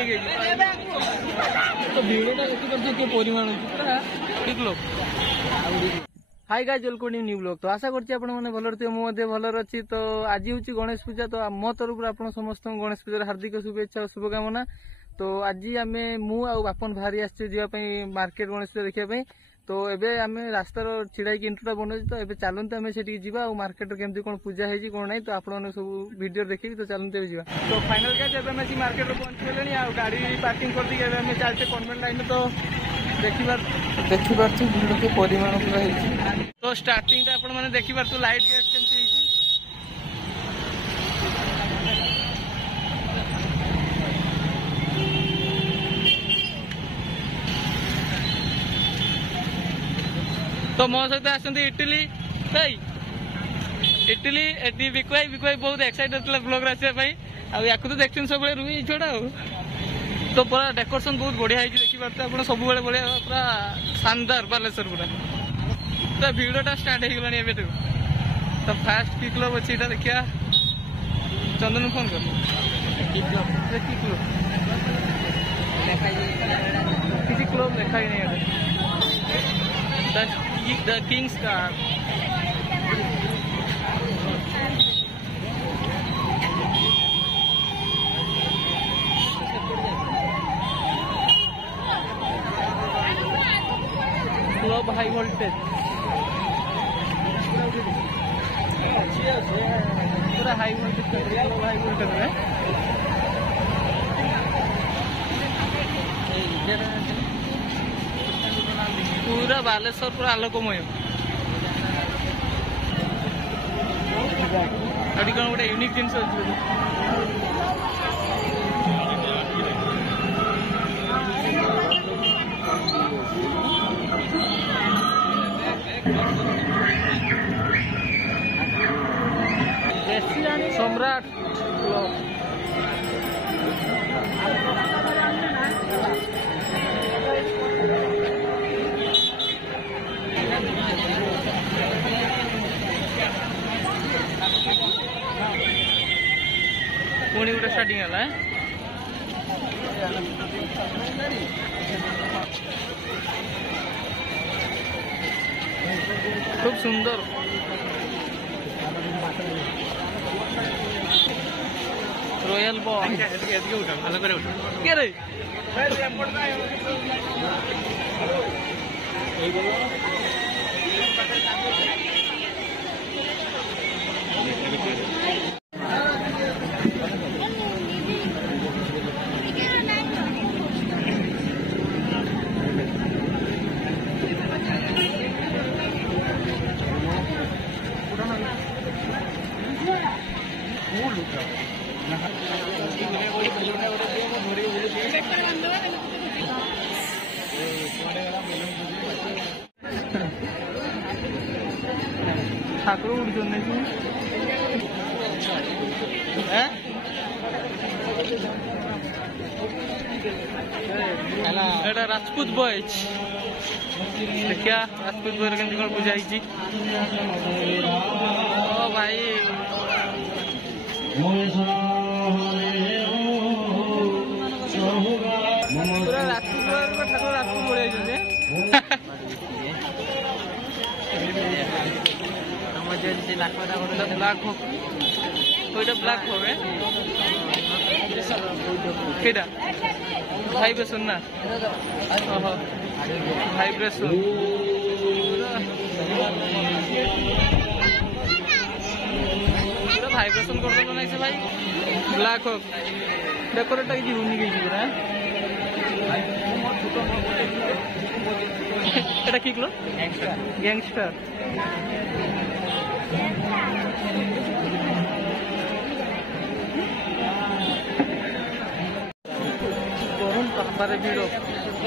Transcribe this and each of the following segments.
Click तो भिडटा देखिए परिमाण ठीक लोग। Hi guys welcome new blog. तो आशा करछि आपण माने भलर थिए मो भलर अछि। तो आज होछि गणेश पूजा। तो मो तरफ आपण समस्त गणेश पूजार हार्दिक शुभेच्छा और शुभकामना। तो आज आमे मु आ बापन भारी आछि जिया पई मार्केट गणेश पूजा देखिया पई। तो एबे आमे रास्तार छिड़ाई की इंट्रोटा बनौछि। तो एबे चलते आमे सेठी जिबा और मार्केट केमती कोन पूजा हेछि कोन नै। तो आपण माने सब वीडियो देखि तो चलते जिबा। तो फाइनल गाइस एबे आमे मार्केट रो पहुंच गेलनी आ गाड़ी पार्किंग कर दी एबे आमे चलते कन्वेंट लाइन। तो देखि पारछु भिड़ के परिमाण पूरा हेछि। तो स्टार्टिंग ता आपण माने देखि पारछु लाइट गेट केमती हेछि। तो मो सहित आसती इटली इटली एटी बिकवाई बहुत एक्साइटेड था ब्लॉग आसापी। या तो देखते सब रुई छोड़ा तो पूरा डेकोरेशन बहुत बढ़िया देखी पार्थे आप सब बढ़िया पूरा शानदार बालेश्वर पूरा भिडटा स्टार्ट हो गला। तो फास्ट की क्लब अच्छी देखिया चंदन फोन कर किसी क्लब देखा ही नहीं। The King's Car. Club high voltage. पूरा high voltage club high voltage है। पूरा बालेश्वर पूरा आलोकमय। अभी कौन गोटे यूनिक जिन सम्राट पुणी गोटे स्टार्टिंग है खूब सुंदर रॉयल बॉल क्या रे ठाकुर उड़ुन एटा राजपूत बॉयज देखिया राजपूत बॉय केमती कौन पूजा ओ भाई पूरा राजपूत बॉय ठाकुर राजपूत बढ़िया ब्लैक हो ब्लैक हो केटा भाइब्रेशन ना भाइब्रेशन पूरा भाइब्रेशन कर दो ना से भाई ब्लैक हो डेकोरेट की यूनिक है এটা কি ক্লো গ্যাংস্টার গরম পাহাড়ে ভিড়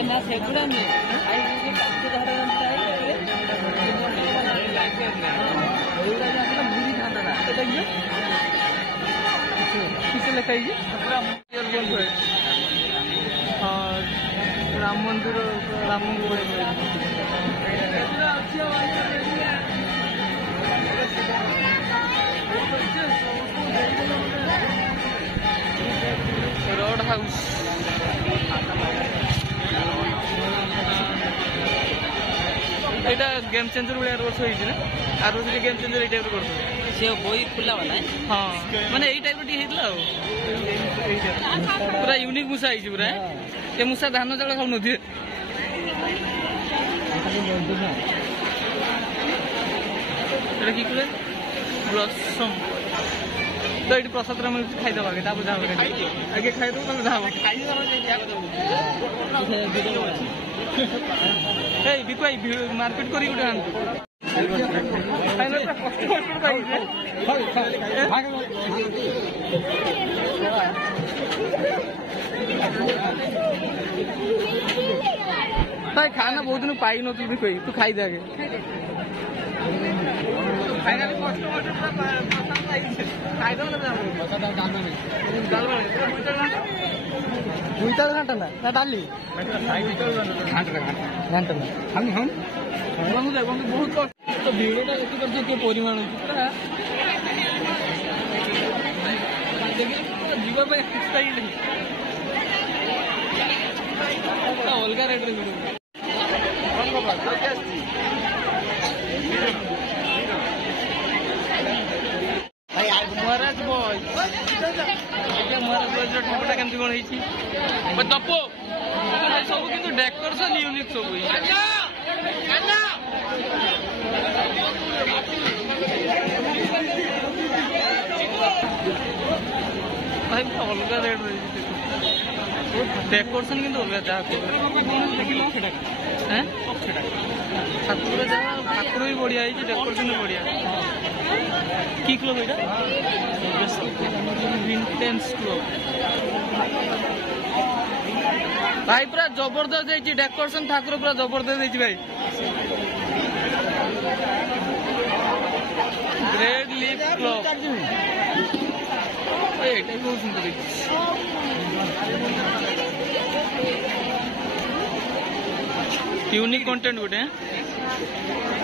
না সেগুলা নেই किसे लिखा है राम मंदिर Ram road house game changer भाई वर्ष होती ना आर वर्ष गेम चेंजर ये टाइप कर से बई फुला वाला हाँ माने यही टाइप टी हेतला पूरा यूनिक मुसा आइछ पूरा ये मुसा धान चाउल खाउ नथि एटा की कले ब्लॉसम तो ये प्रसाद मिल खाईदेव आगे आगे खाईदेव बिकु मार्केट कर खाना बहुत दिन पाई नु तू खाई दे आगे घंटा ना डाली बहुत तो भिड़ा देखिए परिमाण अलग रेट महाराज बॉय महाराज बॉय ठोकटा केमती कौन दपो सब कि डेकोरेशन यूनिक सब भाई अलग रेट रही डेकोरेशन कि अलग ठाकुर जहाँ ठाकुर भी बढ़िया डेकोरेशन भी बढ़िया की क्लब ये विंटेज क्लब भाई पूरा जबरदस्त है डेकोरेशन ठाकुर पूरा जबरदस्त है भाई ग्रेट लीफ क्लब बहुत सुंदर यूनिक कंटेंट गोटे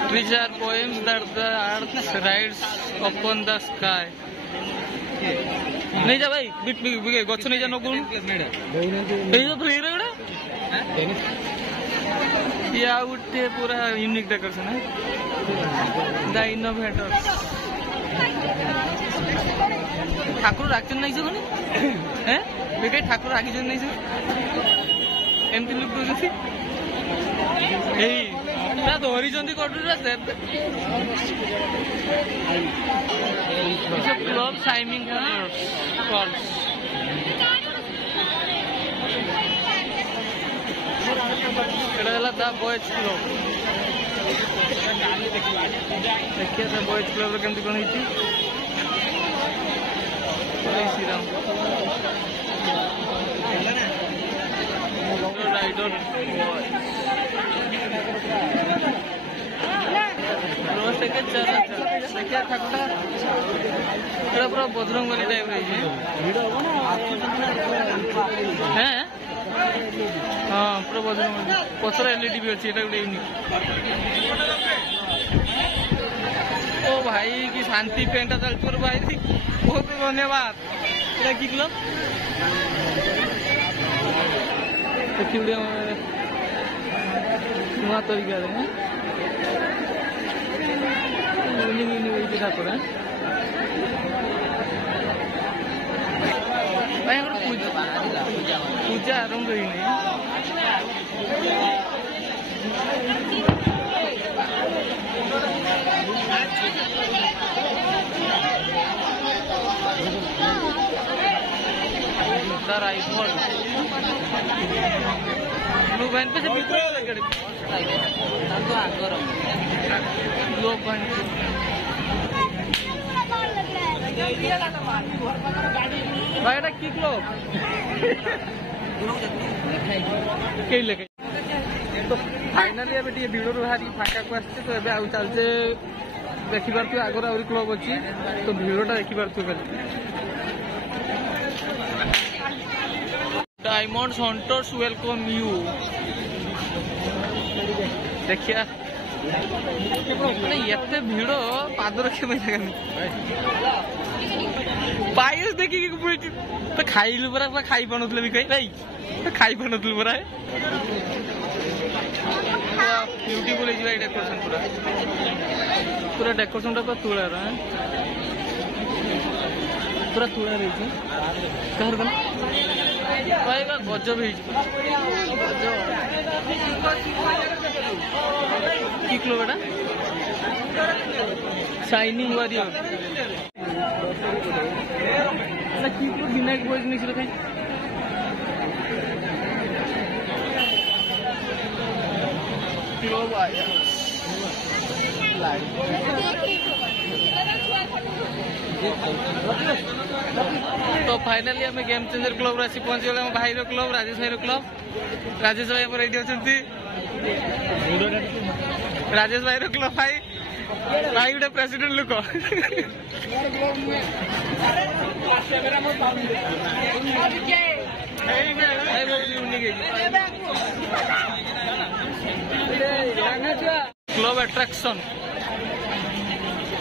These are poems that the earth rides upon the sky. नहीं जा भाई बिट गछ नहीं जा नगुन ये तो फ्री रे गुडा या उठे पूरा यूनिक डेकोरेशन है द इनोवेटर्स ठाकुर राखचन नहीं से कोनी हैं बेके ठाकुर राखिजन नहीं से एमती लुक दोसी ए ता धोरी जंदी कटुरा से क्लब साइमिंग कॉल्स एटा हला दा बॉयज क्लब देखिए ता बॉयज क्लब रे केमती कोन हिची श्री राम राइडर देखिए ठाकुर पूरा बजरंगबली टाइप है हाँ पूरा बजरंगबली पचर एलईडी भी अच्छी गोटे यूनिक ओ भाई कि शांति पेंटा चलती भाई बहुत धन्यवाद एटा की क्लब देखिए नुआ तरीका ठाकुर पूजा आरंभ ही नहीं राइफल ब्लू वैन पे से बिल्कुल लगे ब्लू वैन भाई एटा की क्लब कई लगे तो फाइनाली अब टी भिड़ बाहर फाँका को आसছে तो एबे आउ चलचे देखि पारथु आगर आउरी क्लब अछि तो भिड़टा देखि पारथु डायमंड्स हंटर्स वेलकम यू देखिया एत भिड़ पाद रखा पायस देखिए तो खाइलु परा खाई पानुल भी भाई खाई पानुल परा ब्यूटीफुल है डेकोरेशन पूरा पूरा डेकोरेशन टा तुलार पूरा तुला रही कहर गजब कि क्लब एटा शाइनिंग वॉरियर विनायक बॉयज नहीं खाई क्लब आया तो फाइनाली आम गेम चेंजर क्लब आसी पहुंची गले भाई क्लब राजेश भाई क्लब राजेश भाई रेडी अच्छा राजेश भाई क्लब भाई भाई गोटे प्रेसिडेंट लोक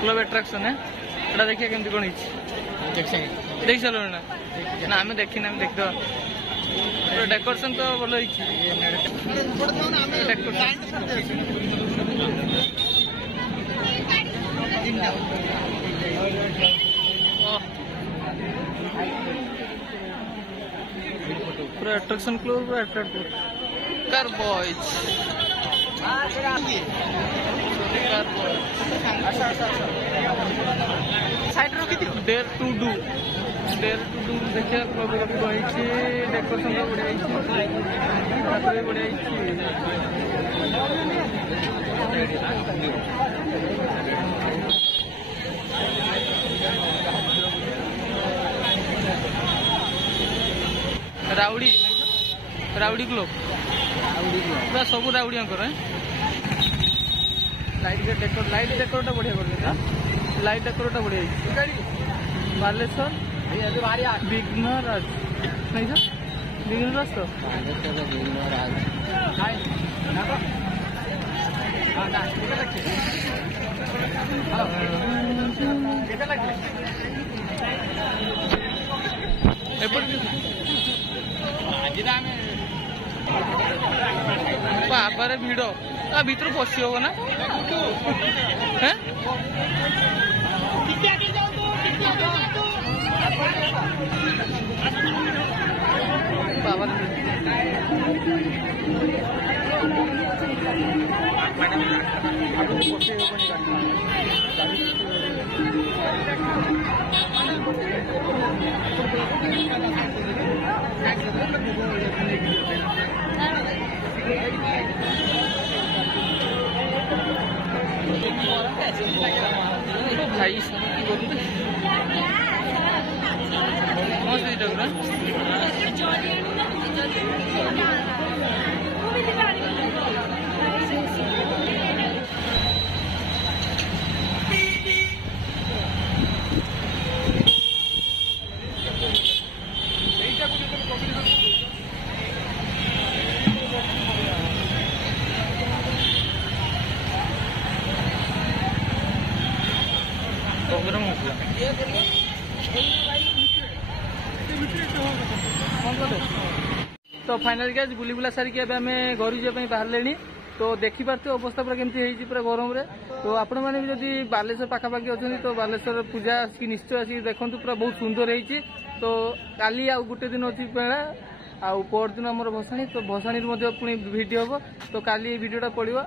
क्लब एट्राक्शन है एटा देखिए केमती कौन देख सारे ना आम देखी ना देखद डेकोरेशन तो भल पूरा एट्राक्शन क्लब पूरा attractive car boys dare to do देखिए क्लब बड़ी डेकोरेशन बढ़िया बढ़िया राउडी राउडी क्लब पूरा सब राउडी लाइट डेकोरेट बढ़िया कर लाइट डेकोरेट बढ़िया बालेश्वर विघ्नराज नहीं सर विघ्नराज तो बाबारे भिड़ भीतर पशि हम ना बाबा भाई तो फाइनल गैस बुली बुला सारिकी आम घर जावाई बाहर तो देखी पार्थे अवस्था पूरा केमती पूरा गरम रे तो आपण मैंने भी जदि बालेश्वर पाखापाखि अच्छा तो बालेश्वर पूजा आसिक निश्चय आसिक देखु पूरा बहुत सुंदर होती तो काली आ गोटे दिन अच्छी मेला आउ पर दिन आम भसाणी तो भसाणी पुणी भिड हम तो काली भिडटा पड़ो।